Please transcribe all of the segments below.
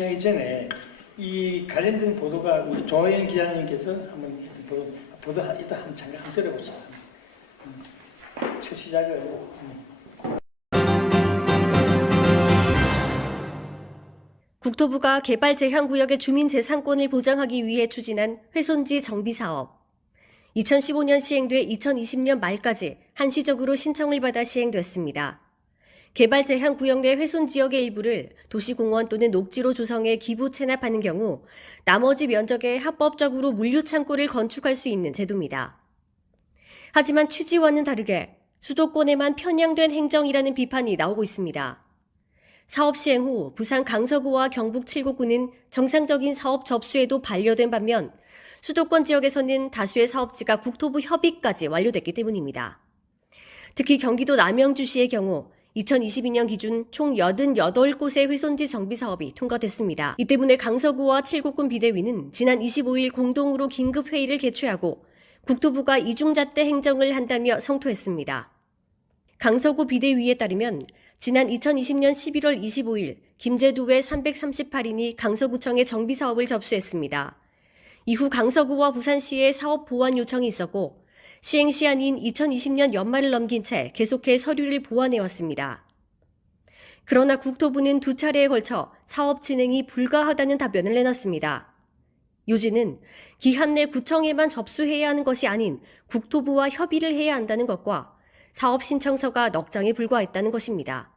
진행하기 전에 이 관련된 보도가 우리 조혜연 기자님께서 한번 보도 이따 한번 잠깐 들어봅시다. 첫 시작을. 국토부가 개발제한구역의 주민재산권을 보장하기 위해 추진한 훼손지 정비사업. 2015년 시행돼 2020년 말까지 한시적으로 신청을 받아 시행됐습니다. 개발제한구역 내 훼손지역의 일부를 도시공원 또는 녹지로 조성해 기부 체납하는 경우 나머지 면적에 합법적으로 물류창고를 건축할 수 있는 제도입니다. 하지만 취지와는 다르게 수도권에만 편향된 행정이라는 비판이 나오고 있습니다. 사업 시행 후 부산 강서구와 경북 칠곡구는 정상적인 사업 접수에도 반려된 반면 수도권 지역에서는 다수의 사업지가 국토부 협의까지 완료됐기 때문입니다. 특히 경기도 남양주시의 경우 2022년 기준 총 88곳의 훼손지 정비 사업이 통과됐습니다. 이 때문에 강서구와 칠곡군 비대위는 지난 25일 공동으로 긴급회의를 개최하고 국토부가 이중잣대 행정을 한다며 성토했습니다. 강서구 비대위에 따르면 지난 2020년 11월 25일 김제도 외 338인이 강서구청에 정비사업을 접수했습니다. 이후 강서구와 부산시에 사업 보완 요청이 있었고 시행 시한인 2020년 연말을 넘긴 채 계속해 서류를 보완해왔습니다. 그러나 국토부는 두 차례에 걸쳐 사업 진행이 불가하다는 답변을 내놨습니다. 요지는 기한 내 구청에만 접수해야 하는 것이 아닌 국토부와 협의를 해야 한다는 것과 사업 신청서가 넉 장에 불과했다는 것입니다.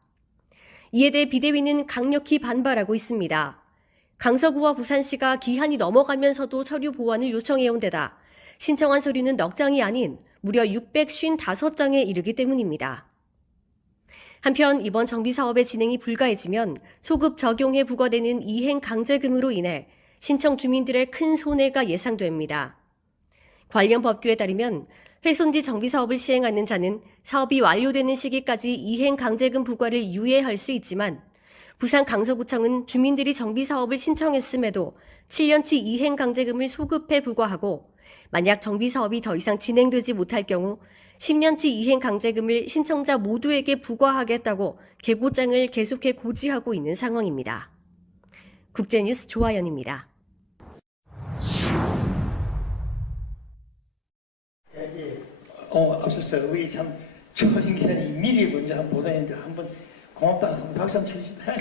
이에 대해 비대위는 강력히 반발하고 있습니다. 강서구와 부산시가 기한이 넘어가면서도 서류 보완을 요청해온 데다 신청한 서류는 넉 장이 아닌 무려 655장에 이르기 때문입니다. 한편 이번 정비사업의 진행이 불가해지면 소급 적용에 부과되는 이행 강제금으로 인해 신청 주민들의 큰 손해가 예상됩니다. 관련 법규에 따르면 훼손지 정비사업을 시행하는 자는 사업이 완료되는 시기까지 이행 강제금 부과를 유예할 수 있지만 부산 강서구청은 주민들이 정비사업을 신청했음에도 7년치 이행 강제금을 소급해 부과하고 만약 정비사업이 더 이상 진행되지 못할 경우 10년치 이행 강제금을 신청자 모두에게 부과하겠다고 계고장을 계속해 고지하고 있는 상황입니다. 국제뉴스 조아연입니다. 앞서서 우리 참 조혜연 기자님 미리 먼저 한번 보도했는데 한번 고맙다 한번 박수 한번 쳐주시다.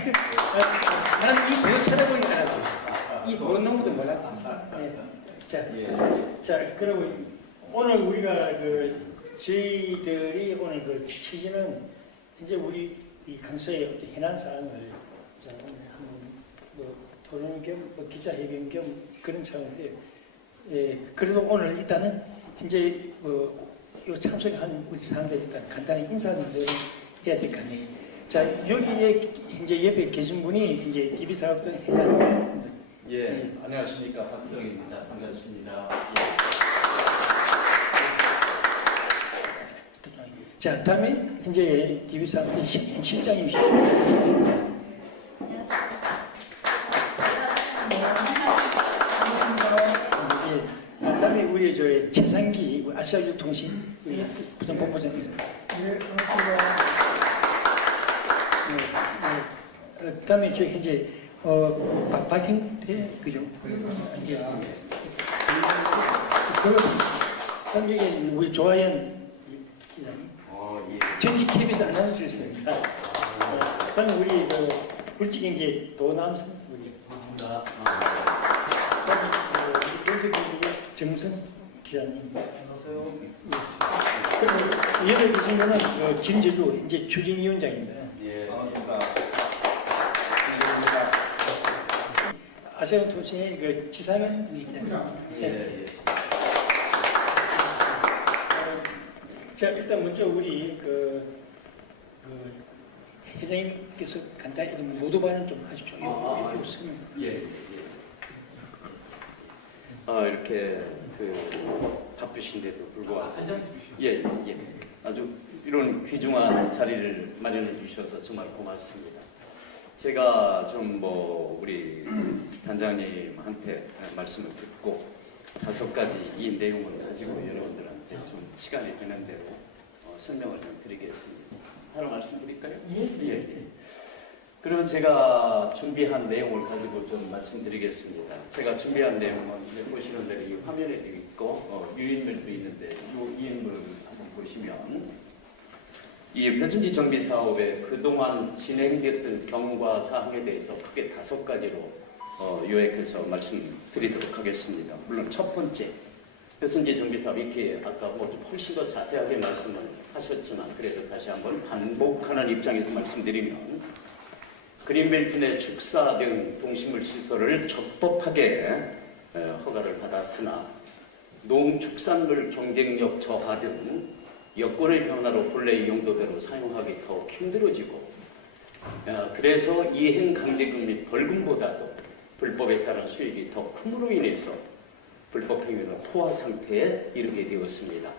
나는 이 보도 찾아보니까 이 보도 너무도 몰랐지. 자, 그리고 오늘 우리가 저희들이 오늘 취지는 이제 우리 이 강서의 해난 사항을 오늘 한번 토론 겸 기자회견 겸 그런 차원인데, 그래도 오늘 일단은 이제 요 참석한 우리 사람들 일단 간단히 인사 좀 해야 될 거 아니에요. 자, 여기에 이제 옆에 계신 분이 이제 DB사업단 해난. 안녕하십니까. 박성입니다. 반갑습니다. 자, 다음에 이제 DB사업단 실장님이십니다. 그다음에 우리 최상기 아시아유통신 부산 본부장입니다. 그다음에 이제 박hin태 그죠? 그다음에 우리 조아연 기자님, 전직 KBS 아나운서였습니다. 그다음에 우리 울진 이제 도남선 우리 반갑습니다. 정선 기자님. 안녕하세요. 그리고 여기 계신 분은 김제도 이제 추진위원장입니다. 아시아통신의 지사면 기자님. 자, 일단 먼저 우리 회장님께서 간단히 모두 발언 좀 하십시오. 이렇게 바쁘신데도 불구하고 아주 이런 귀중한 자리를 마련해 주셔서 정말 고맙습니다. 제가 좀 우리 단장님한테 말씀을 듣고 5가지 이 내용을 가지고 여러분들한테 좀 시간이 되는 대로 설명을 좀 드리겠습니다. 하나 말씀드릴까요? 그러면 제가 준비한 내용을 가지고 좀 말씀드리겠습니다. 제가 준비한 내용은 이제 보시는 대로 이 화면에 있고 유인물도 있는데 이 유인물 한번 보시면 이 회순지 정비 사업에 그동안 진행됐던 경과 사항에 대해서 크게 5가지로 요약해서 말씀드리도록 하겠습니다. 물론 첫 번째, 회순지 정비 사업 이렇게 아까 훨씬 더 자세하게 말씀을 하셨지만 그래도 다시 한번 반복하는 입장에서 말씀드리면 그린벨트 내 축사 등 동식물 시설을 적법하게 허가를 받았으나 농축산물 경쟁력 저하 등 여건의 변화로 본래의 용도대로 사용하기 더욱 힘들어지고 그래서 이행 강제금 및 벌금보다도 불법에 따른 수익이 더 큼으로 인해서 불법 행위는 포화 상태에 이르게 되었습니다.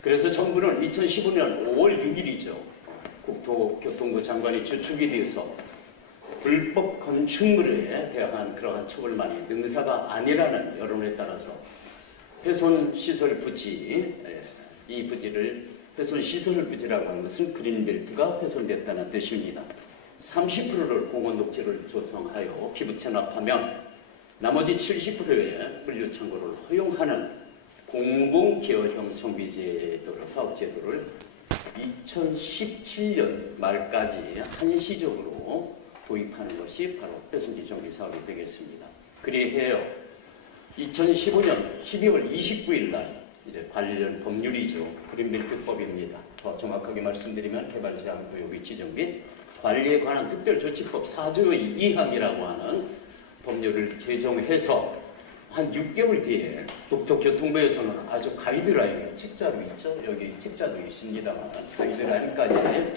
그래서 정부는 2015년 5월 6일이죠. 국토교통부 장관이 주축이 되어서 불법 건축물에 대한 그러한 처벌만이 능사가 아니라는 여론에 따라서 훼손시설 부지, 이 부지를 훼손시설 부지라고 하는 것은 그린벨트가 훼손됐다는 뜻입니다. 30%를 공원녹지를 조성하여 기부 체납하면 나머지 70%의 분류창고를 허용하는 공공기여형 정비제도를 사업제도를 2017년 말까지 한시적으로 도입하는 것이 바로 회순지 정비 사업이 되겠습니다. 그리해요. 2015년 12월 29일 날 이제 관련 법률이죠. 그린벨트법입니다. 더 정확하게 말씀드리면 개발제한구역의 지정 및 관리에 관한 특별조치법 4조 2항이라고 하는 법률을 제정해서 한 6개월 뒤에 국토교통부에서는 아주 가이드라인, 책자로 있죠. 여기 책자도 있습니다만 가이드라인까지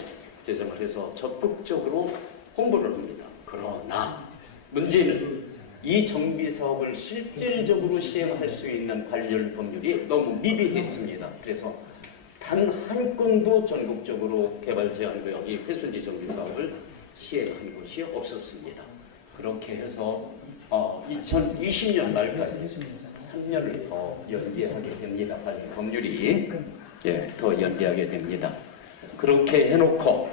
제정을 해서 적극적으로 홍보를 합니다. 그러나 문제는 이 정비 사업을 실질적으로 시행할 수 있는 관련 법률이 너무 미비했습니다. 그래서 단 한 건도 전국적으로 개발 제한구역 이 회순지 정비 사업을 시행한 곳이 없었습니다. 그렇게 해서 2020년 말까지 3년을 더 연기하게 됩니다. 법률이 더 연기하게 됩니다. 그렇게 해놓고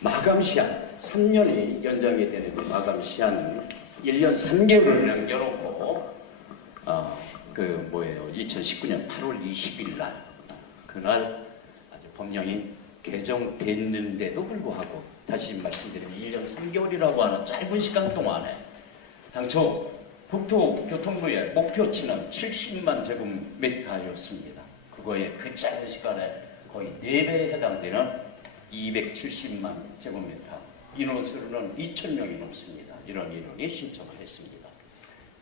마감 시한 3년이 연장이 되는데 마감 시한 1년 3개월을 남겨놓고 2019년 8월 20일 날 그날 아주 법령이 개정됐는데도 불구하고 다시 말씀드리면 1년 3개월이라고 하는 짧은 시간 동안에 당초 국토교통부의 목표치는 70만 제곱미터였습니다. 그거에 그 짧은 시간에 거의 4배에 해당되는 270만 제곱미터 인원수로는 2,000명이 넘습니다. 이런 인원이 신청을 했습니다.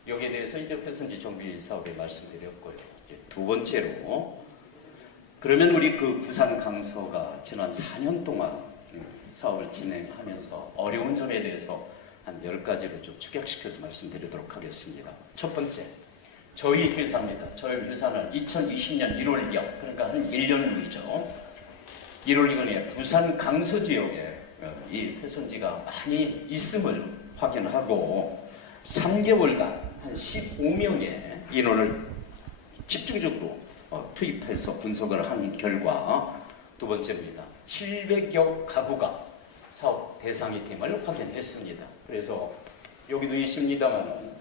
여기에 대해서 이제 회순지 정비 사업에 말씀드렸고요. 이제 두 번째로 그러면 우리 그 부산 강서가 지난 4년 동안 사업을 진행하면서 어려운 점에 대해서 한 10가지로 좀 축약시켜서 말씀드리도록 하겠습니다. 첫 번째, 저희 회사입니다. 저희 회사는 2020년 1월경, 그러니까 한 1년 후이죠. 1월경에 부산 강서 지역에 이 훼손지가 많이 있음을 확인하고 3개월간 한 15명의 인원을 집중적으로 투입해서 분석을 한 결과 두 번째입니다. 700여 가구가 사업 대상이 됨을 확인했습니다. 그래서 여기도 있습니다만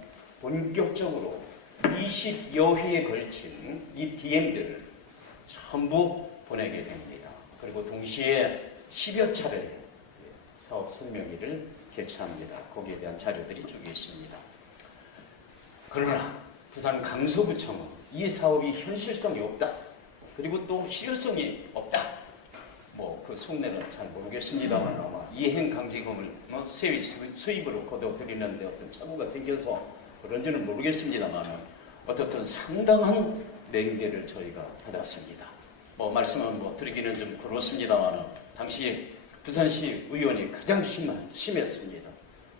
본격적으로 20여 회에 걸친 이 DM들을 전부 보내게 됩니다. 그리고 동시에 10여 차례 사업 설명회를 개최합니다. 거기에 대한 자료들이 쭉 있습니다. 그러나 부산 강서구청은 이 사업이 현실성이 없다. 그리고 또 실효성이 없다. 그 속내는 잘 모르겠습니다만 아마 이행 강제금을 수입으로 거둬들이는데 어떤 착오가 생겨서 그런지는 모르겠습니다만 어떻든 상당한 냉대를 저희가 받았습니다. 말씀은 드리기는 좀 그렇습니다만 당시에 부산시 의원이 가장 심했습니다.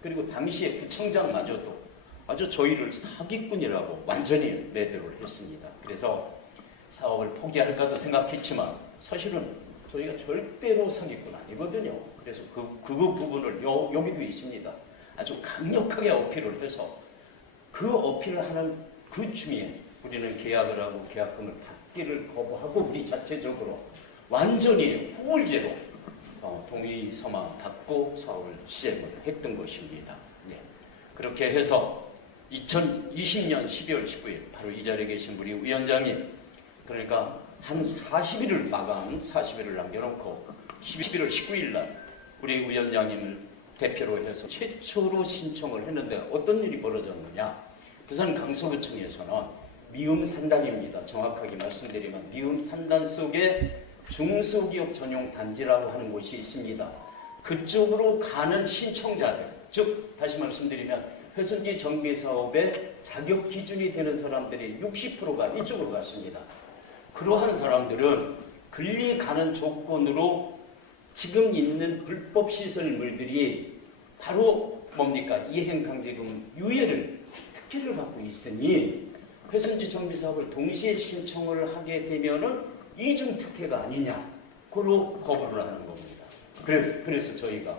그리고 당시에 구청장마저도 아주 저희를 사기꾼이라고 완전히 매도를 했습니다. 그래서 사업을 포기할까도 생각했지만 사실은 저희가 절대로 사기꾼 아니거든요. 그래서 그 부분을 여기도 있습니다. 아주 강력하게 어필을 해서 그 어필을 하는 그 중에 우리는 계약을 하고 계약금을 받기를 거부하고 우리 자체적으로 완전히 후불제로 동의서만 받고 사업을 시행을 했던 것입니다. 예. 그렇게 해서 2020년 12월 19일 바로 이 자리에 계신 우리 위원장님, 그러니까 한 40일을 마감 40일을 남겨놓고 11월 19일 날 우리 위원장님을 대표로 해서 최초로 신청을 했는데 어떤 일이 벌어졌느냐. 부산 강서구청에서는 미음산단입니다. 정확하게 말씀드리면 미음산단 속에 중소기업 전용 단지라고 하는 곳이 있습니다. 그쪽으로 가는 신청자들, 즉 다시 말씀드리면 회선지 정비 사업의 자격 기준이 되는 사람들이 60%가 이쪽으로 갔습니다. 그러한 사람들은 글리 가는 조건으로 지금 있는 불법 시설물들이 바로 뭡니까? 이행강제금 유예를 특혜를 받고 있으니 회선지 정비 사업을 동시에 신청을 하게 되면은 이중 특혜가 아니냐, 그로 거부를 하는 겁니다. 그래서 저희가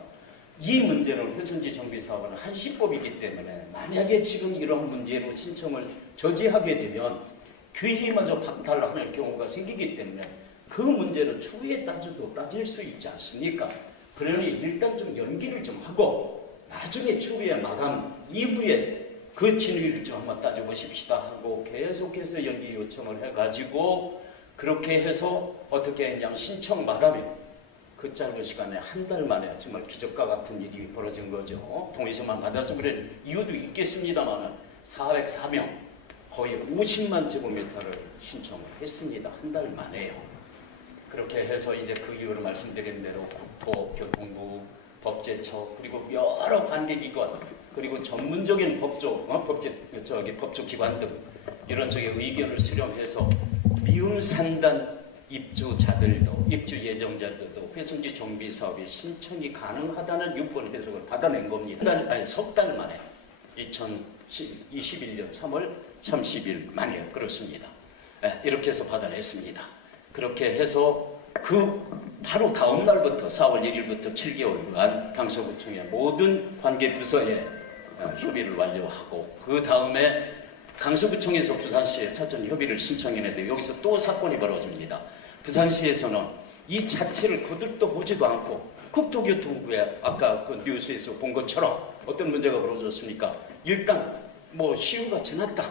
이 문제는 회선지 정비 사업은 한시법이기 때문에 만약에 지금 이러한 문제로 신청을 저지하게 되면 규칙마저 박탈하는 경우가 생기기 때문에 그 문제는 추후에 따져도 따질 수 있지 않습니까? 그러니 일단 좀 연기를 좀 하고 나중에 추후에 마감 이후에 그 진위를 좀 한번 따져보십시다 하고 계속해서 연기 요청을 해가지고 그렇게 해서 어떻게 했냐면 신청 마감일 그 짧은 시간에 한 달 만에 정말 기적과 같은 일이 벌어진 거죠. 동의서만 받아서 그럴 이유도 있겠습니다만 404명 거의 50만 제곱미터를 신청을 했습니다. 한 달 만에요. 그렇게 해서 이제 그 이후로 말씀드린 대로 국토, 교통부, 법제처 그리고 여러 관계기관 그리고 전문적인 법조기관 등 이런 쪽의 의견을 수렴해서 미음산단 입주자들도 입주 예정자들도 회선지 정비 사업에 신청이 가능하다는 유권 해석을 받아낸 겁니다. 석 달 만에 2021년 3월 30일 만에 그렇습니다. 이렇게 해서 받아냈습니다. 그렇게 해서 그 바로 다음 날부터 4월 1일부터 7개월간 강서구청의 모든 관계 부서에 협의를 완료하고 그 다음에 강서구청에서 부산시에 사전 협의를 신청했는데 여기서 또 사건이 벌어집니다. 부산시에서는 이 자체를 거들떠 보지도 않고 국토교통부에 아까 그 뉴스에서 본 것처럼 어떤 문제가 벌어졌습니까? 일단 뭐 시효가 지났다.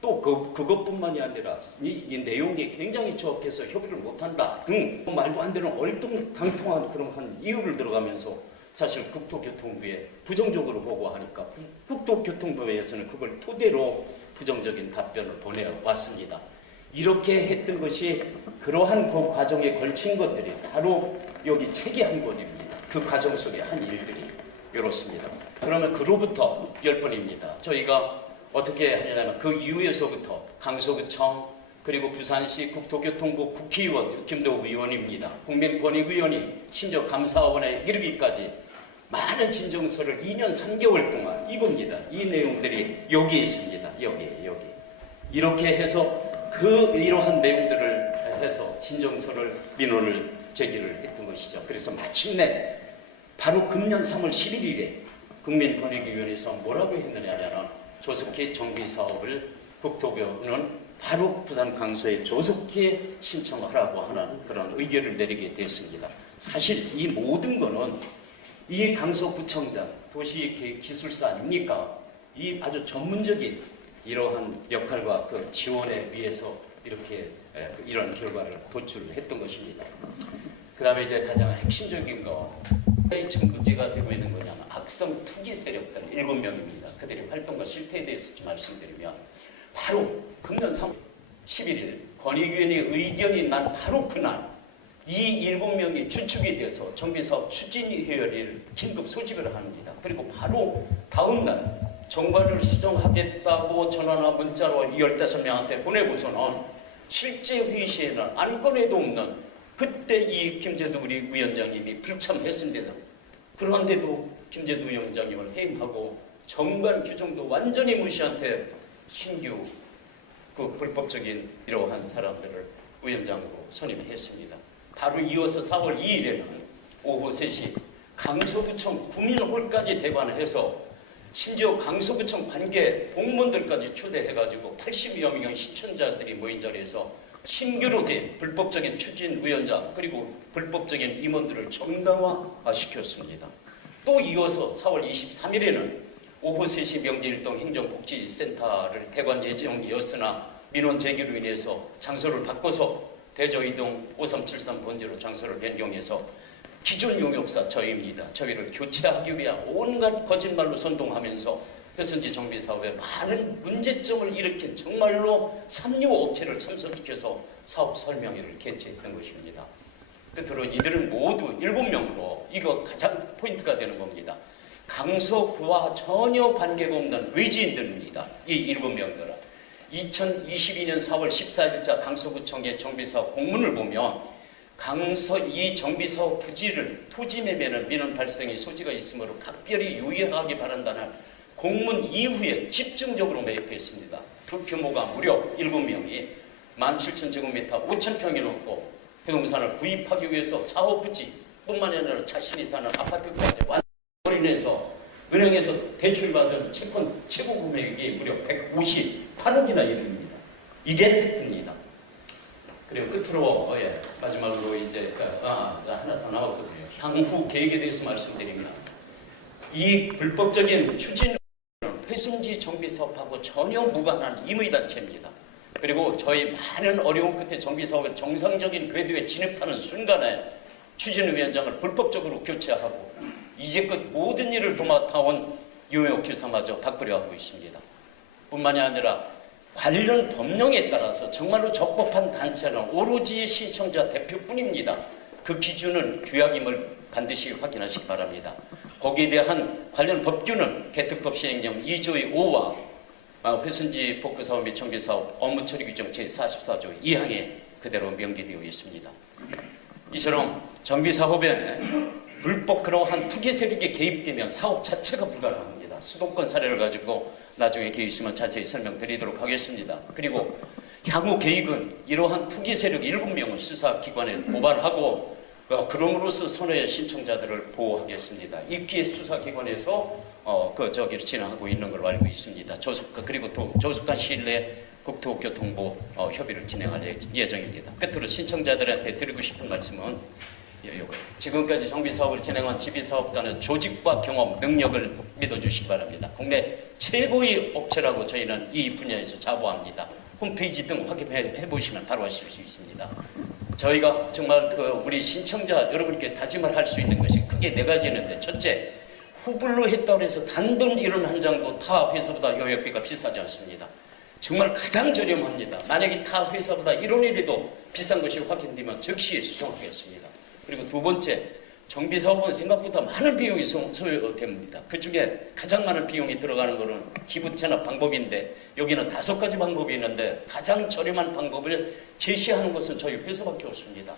또 그것뿐만이 아니라 이 내용이 굉장히 추악해서 협의를 못한다 등 말도 안 되는 얼뚱당통한 그런 한 이유를 들어가면서 사실 국토교통부에 부정적으로 보고하니까 국토교통부에서는 그걸 토대로 부정적인 답변을 보내왔습니다. 이렇게 했던 것이 그러한 그 과정에 걸친 것들이 바로 여기 책이 한 권입니다. 그 과정 속에 한 일들이 이렇습니다. 그러면 그로부터 10번입니다. 저희가 어떻게 하냐면 그 이후에서부터 강서구청 그리고 부산시 국토교통부 국회의원 김도우 의원입니다. 국민권익위원이 심지어 감사원에 이르기까지 많은 진정서를 2년 3개월 동안 이겁니다. 이 내용들이 여기 있습니다. 여기 이렇게 해서 이러한 내용들을 해서 진정서를 민원을 제기를 했던 것이죠. 그래서 마침내 바로 금년 3월 11일에 국민권익위원회에서 뭐라고 했느냐면 조속히 정비사업을 국토부는 바로 부산 강서에 조속히 신청하라고 하는 그런 의견을 내리게 됐습니다. 사실 이 모든 거는 이 강서구청장 도시계획기술사 아닙니까? 이 아주 전문적인 이러한 역할과 그 지원에 의해서 이렇게 이런 결과를 도출했던 것입니다. 그 다음에 이제 가장 핵심적인 거 지금 문제가 되고 있는 거냐면 악성 투기 세력들 7명입니다. 그들의 활동과 실태에 대해서 좀 말씀드리면 바로 금년 3월 11일 권익위원회 의견이 난 바로 그날 이 7명이 주축이 돼서 정비사업 추진회의를 긴급 소집을 합니다. 그리고 바로 다음날 정관을 수정하겠다고 전화나 문자로 15명한테 보내고서는 실제 회의 시에는 안건에도 없는 그때 이 김재두 우리 위원장님이 불참했습니다. 그런데도 김재두 위원장님을 해임하고 정관 규정도 완전히 무시한 채 신규 그 불법적인 이러한 사람들을 위원장으로 선임했습니다. 바로 이어서 4월 2일에는 오후 3시 강서구청 구민홀까지 대관해서 심지어 강서구청 관계 공무원들까지 초대해가지고 80여 명의 시청자들이 모인 자리에서 신규로 된 불법적인 추진위원장 그리고 불법적인 임원들을 정당화시켰습니다. 또 이어서 4월 23일에는 오후 3시 명지일동 행정복지센터를 대관 예정이었으나 민원 제기로 인해서 장소를 바꿔서 대저이동 5373 번지로 장소를 변경해서 기존 용역사 저희입니다. 저희를 교체하기 위한 온갖 거짓말로 선동하면서 회선지 정비 사업에 많은 문제점을 일으킨 정말로 삼류 업체를 참석시켜서 사업 설명회를 개최했던 것입니다. 끝으로 이들은 모두 7명으로 이거 가장 포인트가 되는 겁니다. 강서구와 전혀 관계가 없는 외지인들입니다. 이 7명들은 2022년 4월 14일자 강서구청의 정비사업 공문을 보면 강서 이 정비사업 부지를 토지 매매는 민원 발생의 소지가 있으므로 각별히 유의하기 바란다는 공문 이후에 집중적으로 매입했습니다. 그 규모가 무려 7명이 17,000제곱미터 5,000평이 넘고 부동산을 구입하기 위해서 사업부지뿐만 아니라 자신이 사는 아파트까지 완전히 인해서 은행에서 대출받은 채권 최고 금액이 무려 158억이나 이릅니다. 이게 팩트입니다. 그리고 끝으로 마지막으로 이제 하나 더 나왔거든요. 향후 계획에 대해서 말씀드리면 이 불법적인 추진은 회순지 정비 사업하고 전혀 무관한 임의단체입니다. 그리고 저희 많은 어려운 끝에 정비 사업의 정상적인 궤도에 진입하는 순간에 추진위원장을 불법적으로 교체하고 이제껏 모든 일을 도맡아온 유명교사마저 바꾸려 하고 있습니다. 뿐만이 아니라 관련 법령에 따라서 정말로 적법한 단체는 오로지 신청자 대표뿐입니다. 그 기준은 규약임을 반드시 확인하시기 바랍니다. 거기에 대한 관련 법규는 개특법 시행령 2조의 5와 회순지 복구사업 및 정비사업 업무처리 규정 제44조 2항에 그대로 명기되어 있습니다. 이처럼 정비사업에 불법 그러한 투기 세력이 개입되면 사업 자체가 불가능합니다. 수도권 사례를 가지고 나중에 기회 있으면 자세히 설명드리도록 하겠습니다. 그리고 향후 계획은 이러한 투기 세력 7명을 수사기관에 고발하고 그럼으로써 선의 신청자들을 보호하겠습니다. 이 기회 수사기관에서 진행하고 있는 걸로 알고 있습니다. 그리고 또 조속한 시일 내에 국토교통부 협의를 진행할 예정입니다. 끝으로 신청자들한테 드리고 싶은 말씀은 지금까지 정비사업을 진행한 지비사업단의 조직과 경험, 능력을 믿어주시기 바랍니다. 국내 최고의 업체라고 저희는 이 분야에서 자부합니다. 홈페이지 등 확인해 보시면 바로 아실 수 있습니다. 저희가 정말 우리 신청자 여러분께 다짐을 할 수 있는 것이 크게 4가지 있는데, 첫째, 후불로 했다고 해서 단돈 1원 한 장도 타 회사보다 용역비가 비싸지 않습니다. 정말 가장 저렴합니다. 만약에 타 회사보다 1원이라도 비싼 것이 확인되면 즉시 수정하겠습니다. 그리고 두 번째, 정비사업은 생각보다 많은 비용이 소요됩니다. 그 중에 가장 많은 비용이 들어가는 것은 기부채납 방법인데, 여기는 5가지 방법이 있는데 가장 저렴한 방법을 제시하는 것은 저희 회사밖에 없습니다.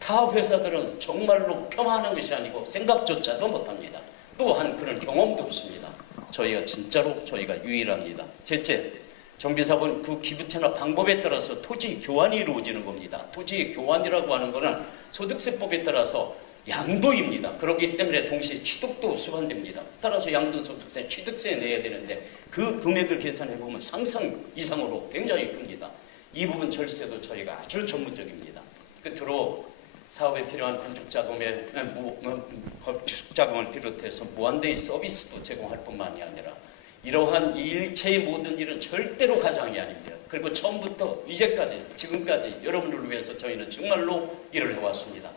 타 회사들은 정말로 폄하하는 것이 아니고 생각조차도 못합니다. 또한 그런 경험도 없습니다. 저희가 유일합니다. 셋째, 정비사업은 그 기부채납 방법에 따라서 토지 교환이 이루어지는 겁니다. 토지 교환이라고 하는 것은 소득세법에 따라서 양도입니다. 그렇기 때문에 동시에 취득도 수반됩니다. 따라서 양도소득세, 취득세 내야 되는데 그 금액을 계산해 보면 상상 이상으로 굉장히 큽니다. 이 부분 절세도 저희가 아주 전문적입니다. 끝으로 사업에 필요한 건축자금을 비롯해서 무한대의 서비스도 제공할 뿐만이 아니라 이러한 일체의 모든 일은 절대로 가장이 아닙니다. 그리고 처음부터 이제까지 지금까지 여러분을 위해서 저희는 정말로 일을 해왔습니다.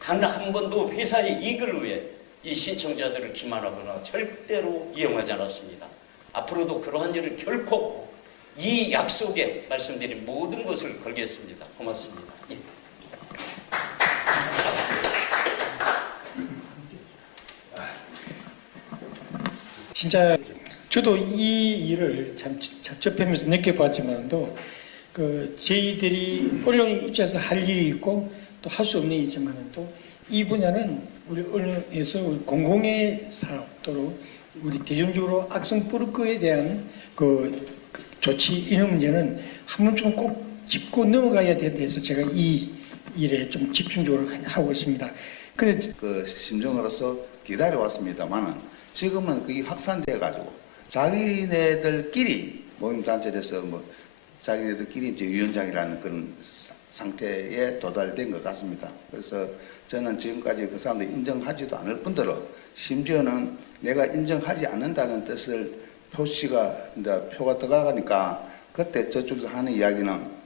단 한 번도 회사의 이익을 위해 이 신청자들을 기만하거나 절대로 이용하지 않았습니다. 앞으로도 그러한 일을 결코 이 약속에 말씀드린 모든 것을 걸겠습니다. 고맙습니다. 예. 진짜 저도 이 일을 참 접촉하면서 느껴봤지만도 저희들이 언론 입장에서 할 일이 있고 또 할 수 없는 일이 있지만은 또 이 분야는 우리 언론에서 공공의 사업 또는 우리 대중적으로 악성 뿌르크에 대한 조치 이런 문제는 한 번쯤 꼭 짚고 넘어가야 돼서 제가 이 일에 좀 집중적으로 하고 있습니다. 그래 심정으로서 기다려왔습니다만은 지금은 그게 확산돼 가지고 자기네들끼리 모임단체에서 자기네들끼리 이제 위원장이라는 그런 상태에 도달된 것 같습니다. 그래서 저는 지금까지 그 사람들이 인정하지도 않을 뿐더러 심지어는 내가 인정하지 않는다는 뜻을 표가 들어가니까 그때 저쪽에서 하는 이야기는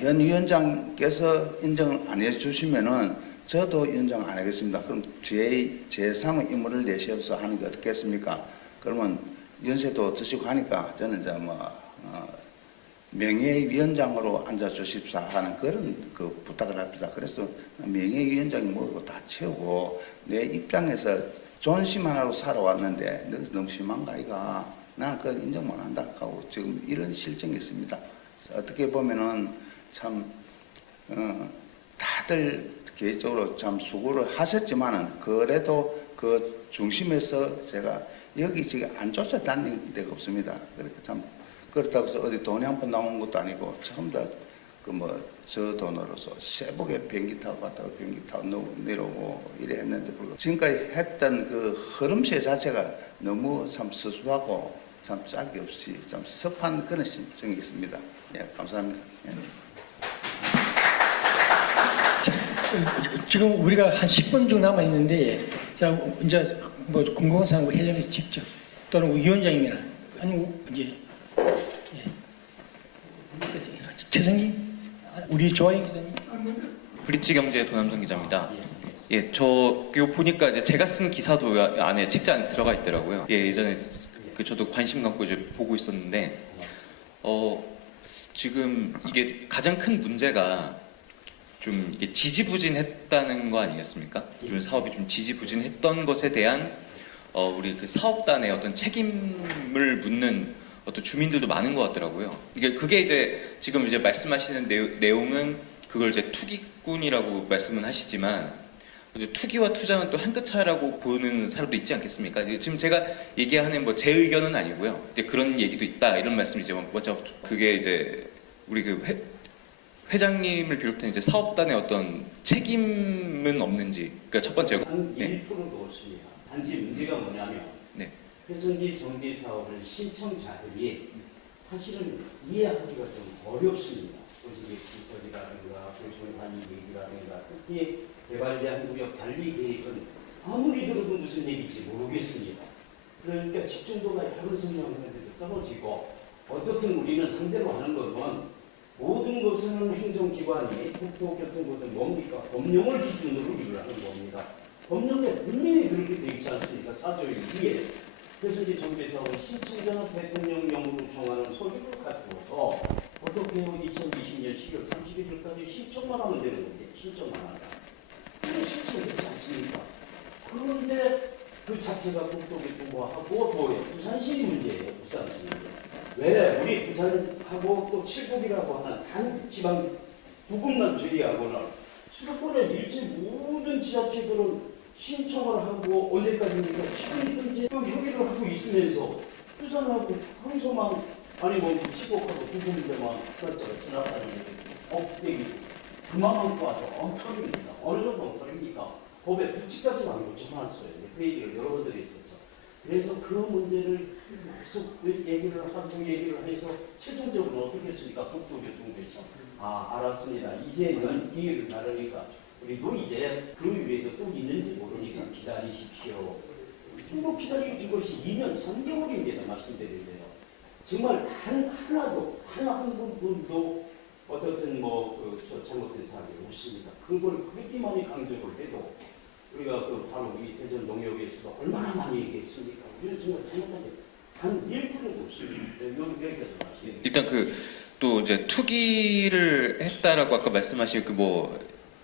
현 위원장께서 인정을 안 해주시면은 저도 인정 안 하겠습니다. 그럼 제3의 인물을 내세워서 하는 게 어떻겠습니까? 그러면 연세도 드시고 하니까 저는 이제 명예위원장으로 앉아주십사 하는 그런 그 부탁을 합니다. 그래서 명예위원장이 뭐고 다 채우고 내 입장에서 존심 하나로 살아왔는데 너무 심한가 이가 나는 그걸 인정 못 한다 하고 지금 이런 실정이 있습니다. 어떻게 보면은 참 다들 개인적으로 참 수고를 하셨지만은 그래도 그 중심에서 제가 여기 지금 안 쫓아다니는 데가 없습니다. 그러니까 참 그렇다고 해서 어디 돈이 한 푼 나온 것도 아니고 전부 다 저 돈으로서 세복에 비행기 타고 갔다가 비행기 타고 내려오고 이래 했는데 불구하고 지금까지 했던 그 흐름체 자체가 너무 참 수수하고 참 짝이 없이 참 섭한 그런 심정이 있습니다. 예, 감사합니다. 예. 지금 우리가 한 10분 정도 남아 있는데, 자 이제 뭐 궁금한 사항 회장님 직접 또는 위원장님이나 아니면 이제 최성기 우리 조아영 기자님. 브릿지경제 도남성 기자입니다. 예, 저 이거 보니까 이제 제가 쓴 기사도 안에 책자 안에 들어가 있더라고요. 예, 예전에 저도 관심 갖고 이제 보고 있었는데, 지금 이게 가장 큰 문제가 좀 이게 지지부진했다는 거 아니겠습니까? 이런 사업이 좀 지지부진했던 것에 대한 우리 그 사업단의 어떤 책임을 묻는 어떤 주민들도 많은 것 같더라고요. 그게 이제 지금 이제 말씀하시는 내용은 그걸 이제 투기꾼이라고 말씀은 하시지만 투기와 투자는 또 한 끗 차이라고 보는 사람도 있지 않겠습니까? 지금 제가 얘기하는 뭐 제 의견은 아니고요. 이제 그런 얘기도 있다 이런 말씀이죠. 먼저 그게 이제 우리 그 회장님을 비롯한 이제 사업단의 어떤 책임은 없는지. 그러니까 첫 번째고. 한 1%도 없습니다. 단지 문제가 뭐냐면 네. 회전지 정비 사업을 신청자들이 사실은 이해하기가 좀 어렵습니다. 도시계획 시설이라든가 도시관리 계획이라든가 특히 개발자 한구역 관리 계획은 아무리 들어도 무슨 얘기인지 모르겠습니다. 그러니까 집중도가 여러 설명하는데도 떨어지고 어떻든 우리는 상대로 하는 것은 모든 것은 행정기관이 국토교통부든 뭡니까? 법령을 기준으로 일을 하는 겁니다. 법령에 분명히 그렇게 되어 있지 않습니까? 4조 1기에. 그래서 이제 정비사업은 신청자는 대통령령으로 정하는 서류를 가지고서 어떻게 해요? 2020년 10월 31일까지 신청만 하면 되는 건데 신청만 한다. 그게 신청되지 않습니까? 그런데 그 자체가 국토교통부하고 뭐예요? 부산시 문제예요. 부산시 문제. 왜 우리 부산하고 또 칠곡이라고 하는 한 지방 두 군만 제외하고는 수도권의 일제 모든 지자체들은 신청을 하고 언제까지입니까? 지금든지 또 협의를 하고 있으면서 부산하고 항소만 아니 뭐 칠곡하고 두 군데만 글자가 지나가는 게 억대기 그만한 거 아주 엉터리입니다. 어느 정도 엉터리입니까? 법에 부치까지 안 고쳐놨어요. 그 얘기를 여러 번 드렸었죠. 그래서 그 문제를 계속 얘기를 해서 최종적으로 어떻게 했습니까? 국토교통부에서 알았습니다. 이제는 기회를 다르니까 우리도 이제 그 위에도 또 있는지 모르니까 기다리십시오. 뭐 기다리는 것이 2년 3개월입니다. 말씀드리는데요. 정말 하나도 한 분도 어떻든 잘못된 사람이 없습니다. 그걸 그렇게 많이 강조를 해도 우리가 바로 이 대전 농협에서도 얼마나 많이 얘기했습니까? 우리는 정말 잘못한 게 단 1%도 없습니다. 여기까지 말씀드립니다. 일단 또 이제 투기를 했다라고 아까 말씀하신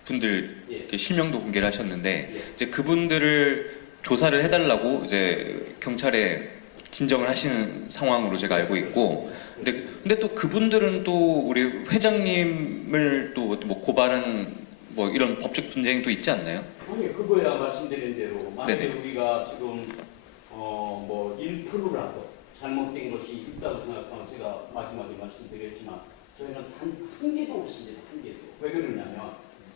분들 예. 실명도 공개를 하셨는데 예. 이제 그분들을 조사를 해달라고 이제 경찰에 진정을 하시는 상황으로 제가 알고 있고, 근데 또 그분들은 또 우리 회장님을 또 뭐 고발한 이런 법적 분쟁도 있지 않나요? 아니 그거야 말씀드린 대로 만약에 네네. 우리가 지금 1%라도 잘못된 것이 있다고 생각하면 제가 마지막에 말씀드렸지만 저희는 단 한 개도 없습니다. 한 개도. 왜 그러냐면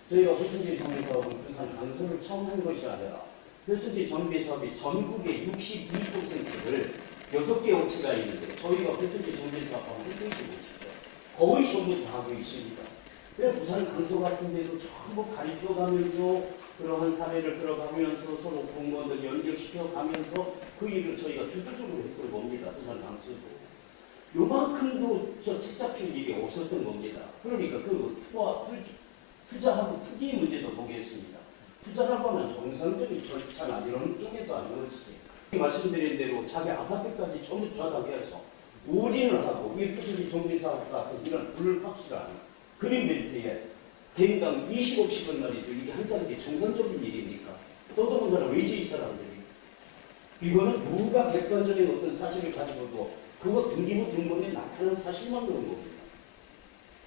저희가 회전지 정비 사업은 부산 강서를 처음 한 것이 아니라 회전지 정비 사업이 전국의 62%를 6개 업체가 있는데 저희가 회전지 정비 사업하면 1.5%죠. 거의 전부 다 하고 있습니다. 그래 부산 강서 같은 데도 전부 가르쳐가면서 그러한 사례를 들어가면서 서로 공무원들 연결시켜가면서 그 일을 저희가 주도적으로 했던 겁니다. 부산 강서도. 요만큼도 저 책잡힐 일이 없었던 겁니다. 그러니까 그 투자하고 투기의 문제도 보겠습니다. 투자라고 하면 정상적인 절차나 이런 쪽에서 하는 것이지. 말씀드린 대로 자기 아파트까지 전부 조작해서 올인을 하고 일부분이 정비사업과 이런 불확실한 그림 멘트에 개인당 20억씩은 말이죠. 이게 한다는 게 정상적인 일입니까? 더더군다나 외지의 사람들이. 이거는 누가 객관적인 어떤 사실을 가지고도 그거 등기부 등본에 나타난 사실만 그런 겁니다.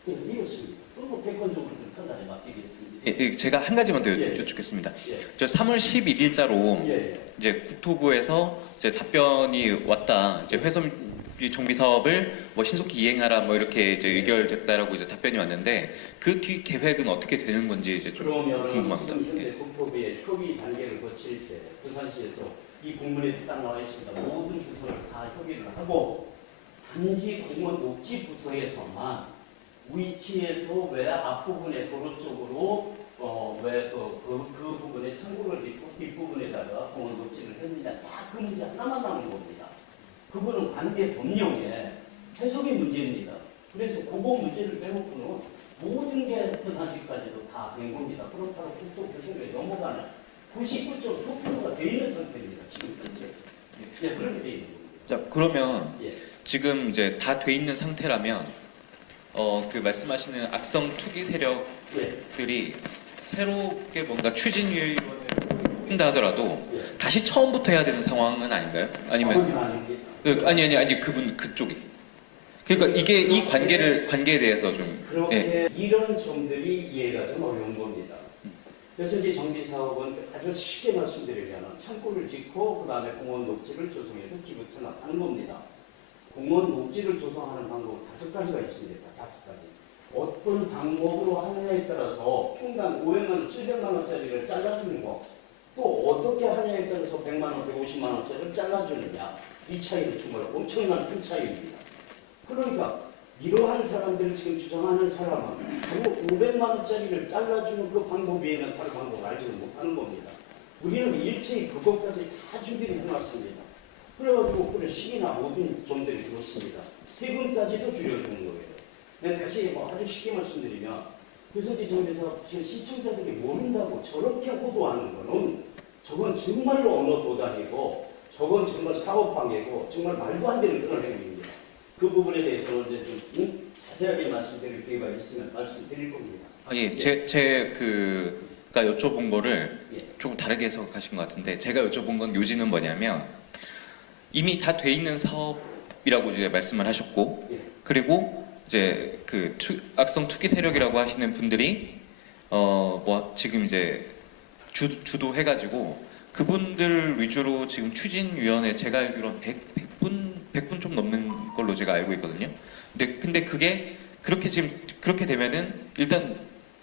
이렇습니다. 그리고 객관적으로 판단에 맡기겠습니다. 예, 제가 한 가지만 더 예. 여쭙겠습니다. 예. 저 3월 11일자로 예. 이제 국토부에서 이제 답변이 왔다. 이제 회선비 정비 사업을 뭐 신속히 이행하라 뭐 이렇게 이제 의결됐다라고 이제 답변이 왔는데 그 뒤 계획은 어떻게 되는 건지 이제 좀 그러면 궁금합니다. 지금 현재 예. 국토부의 협의 단계를 거칠 때 부산시에서 이 공문에 딱 나와 있습니다. 모든 부서를 다 협의를 하고 단지 공무원 녹지 부서에서만 위치에서 왜 앞부분에 도로 쪽으로 그 부분에 창고를 짓고 뒷부분에다가 공원 녹지를 했느냐 딱 그 문제 하나만 남은 겁니다. 그거는 관계 법령의 해석의 문제입니다. 그래서 그거 문제를 빼놓고는 모든 게 부산시까지도 다 된 겁니다. 그렇다고 국토교통부에 넘어가는 99.9%가 돼 있는 상태입니다. 지금 현재. 예, 그렇게 돼 있는 겁니다. 자, 그러면 예. 지금 이제 다 돼 있는 상태라면 그 말씀하시는 악성 투기 세력들이 예. 새롭게 뭔가 추진위원회를 꾸린다 하더라도 예. 다시 처음부터 해야 되는 상황은 아닌가요? 아니면 아니 그쪽이. 그러니까 이게 이 관계에 대해서 좀 그렇게 이런 점들이 이해가 좀 어려운 겁니다. 그래서 이제 정비 사업은 아주 쉽게 말씀드리면 창고를 짓고 그 다음에 공원 녹지를 조성해서 기부처 나가는 겁니다. 공원 녹지를 조성하는 방법 5가지가 있습니다. 5가지. 어떤 방법으로 하느냐에 따라서 평당 500만 원, 700만 원짜리를 잘라주는 거, 또 어떻게 하느냐에 따라서 100만 원, 150만 원짜리를 잘라주느냐, 이 차이는 정말 엄청난 큰 차이입니다. 그러니까 이러한 사람들을 지금 주장하는 사람은 바로 500만 원짜리를 잘라주는 그 방법 외에는 다른 방법을 알지는 못하는 겁니다. 우리는 일체히 그것까지 다 준비를 해놨습니다. 그래가지고 그런 시기나 모든 점들이 그렇습니다. 세금까지도 줄여주는 거예요. 내가 다시 아주 쉽게 말씀드리면 회선지 정비사 시청자들이 모른다고 저렇게 호도하는 거는 저건 정말로 언어 도단이고 저건 정말 사업방해고 정말 말도 안 되는 그런 행위입니다. 그 부분에 대해서는 이제 좀 자세하게 말씀드릴 기회가 있으면 말씀드릴 겁니다. 예, 제가 여쭤본 거를 예. 조금 다르게 해석하신 것 같은데 제가 여쭤본 건 요지는 뭐냐면 이미 다 돼 있는 사업이라고 이제 말씀을 하셨고 예. 그리고 이제 그 악성 투기 세력이라고 하시는 분들이 뭐 지금 이제 주도해가지고 그분들 위주로 지금 추진위원회 제가 알기로는 100분 좀 넘는 걸로 제가 알고 있거든요. 근데 그게 그렇게 되면은 일단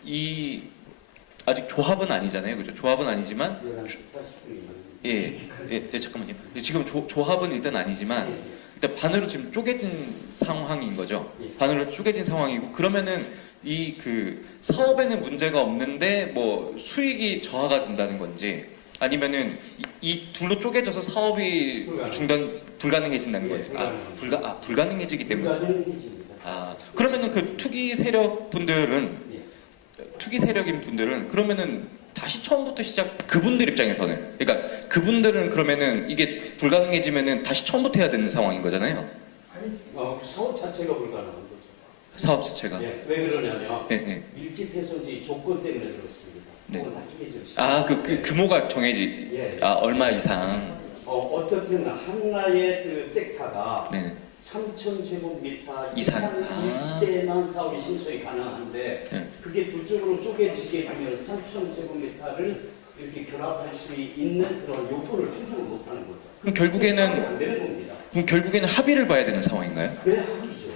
이 아직 조합은 아니잖아요, 그죠? 조합은 아니지만 11시 40분이면 예, 잠깐만요. 지금 조합은 일단 아니지만 일단 반으로 지금 쪼개진 상황인 거죠. 예. 반으로 쪼개진 상황이고 그러면은 이 그 사업에는 문제가 없는데 뭐 수익이 저하가 된다는 건지 아니면은 이 둘로 쪼개져서 사업이 불가능해진다는 예, 건지 불가능해지기 때문에 불가능해집니다. 그러면은 그 투기 세력 분들은 예. 투기 세력인 분들은 그러면은 다시 처음부터 그분들 입장에서는 그러니까 그분들은 그러면은 이게 불가능해지면은 다시 처음부터 해야 되는 상황인 거잖아요. 그 사업 자체가 불가능한 거죠. 사업 자체가. 예, 왜 그러냐면 네. 밀집해서인지 조건 때문에 그렇습니다. 네. 그건 나중에 좀 그 규모가 정해지. 예. 얼마 이상. 어떻든 하나의 그 섹터가 네. 3,000제곱미터 이상. 이때만 사업이 신청이 가능한데 네. 그게 두 쪽으로 쪼개지게 되면 3,000제곱미터를 이렇게 결합할 수 있는 그런 요건을 충족을 못하는 거죠. 그럼 안 되는 겁니다. 결국에는 합의를 봐야 되는 상황인가요? 왜 합의죠?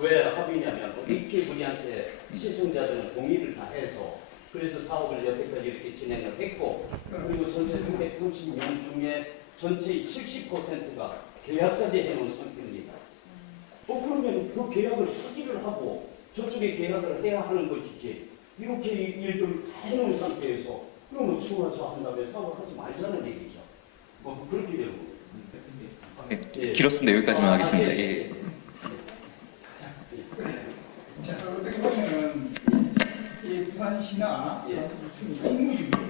왜 합의냐면 이렇게 분야한테 신청자들은 동의를 다 해서 그래서 사업을 여태까지 이렇게 진행을 했고 그리고 전체 330명 중에 전체의 70%가 계약까지 해놓은 상태입니다. 그러면 그 계약을 포기를 하고 저쪽에 계약을 해야 하는 것이지 이렇게 일들을 다 해놓은 상태에서 그러면 추가해서 한다면 사업을 하지 말자는 얘기죠. 뭐 그렇게 되는 거예요. 네, 길었습니다. 여기까지만 하겠습니다. 예. 자, 어떻게 보면은 이 부산시나 무슨 직무지구예요.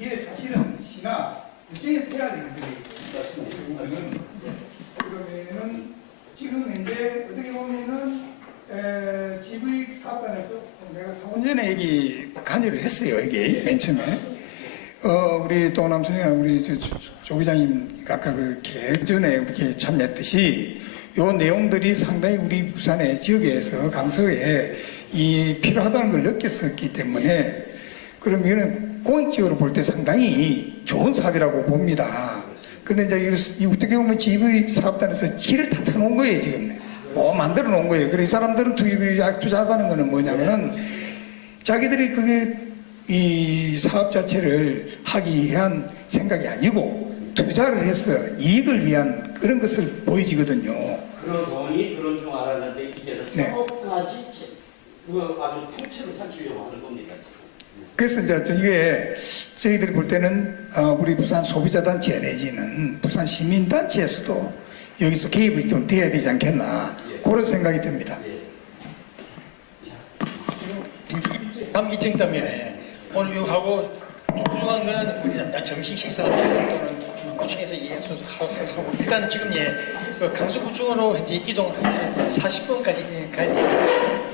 이게 사실은 시나 구청에서 해야 되는 거예요. 그러면은 지금 현재 어떻게 보면은 GV 사업단에서 내가 4년 전에 여기 관여를 했어요. 여기 맨 처음에 우리 동남선이나 우리 조 기자님 아까 그 계획 전에 이렇게 참여했듯이 요 내용들이 상당히 우리 부산의 지역에서 강서에 이 필요하다는 걸 느꼈었기 때문에 그러면 공익적으로 볼 때 상당히 좋은 사업이라고 봅니다. 그런데 이제 어떻게 보면 GV 사업단에서 길을 다 쳐놓은 거예요 지금. 만들어 놓은 거예요. 그래서 이 사람들은 투자하다는 거는 뭐냐면은 자기들이 그게 이 사업 자체를 하기 위한 생각이 아니고 투자를 해서 이익을 위한 그런 것을 보여지거든요. 그런 돈이 그런 줄 알았는데 이제는 네. 사업까지 그 아주 통째로 삼키려고 하는 겁니다. 그래서 이제 이게 저희들이 볼 때는 우리 부산 소비자단체 내지는 부산 시민단체에서도 여기서 개입이 좀 돼야 되지 않겠나 그런 생각이 듭니다. 다음 일정 때문에 오늘 이거 하고 좀 부족한 거는 우리 점심 식사 또는 구청에서 이해해서 하고 일단 지금 그 강서구청으로 이제 이동을 해서 40분까지 가야 돼요.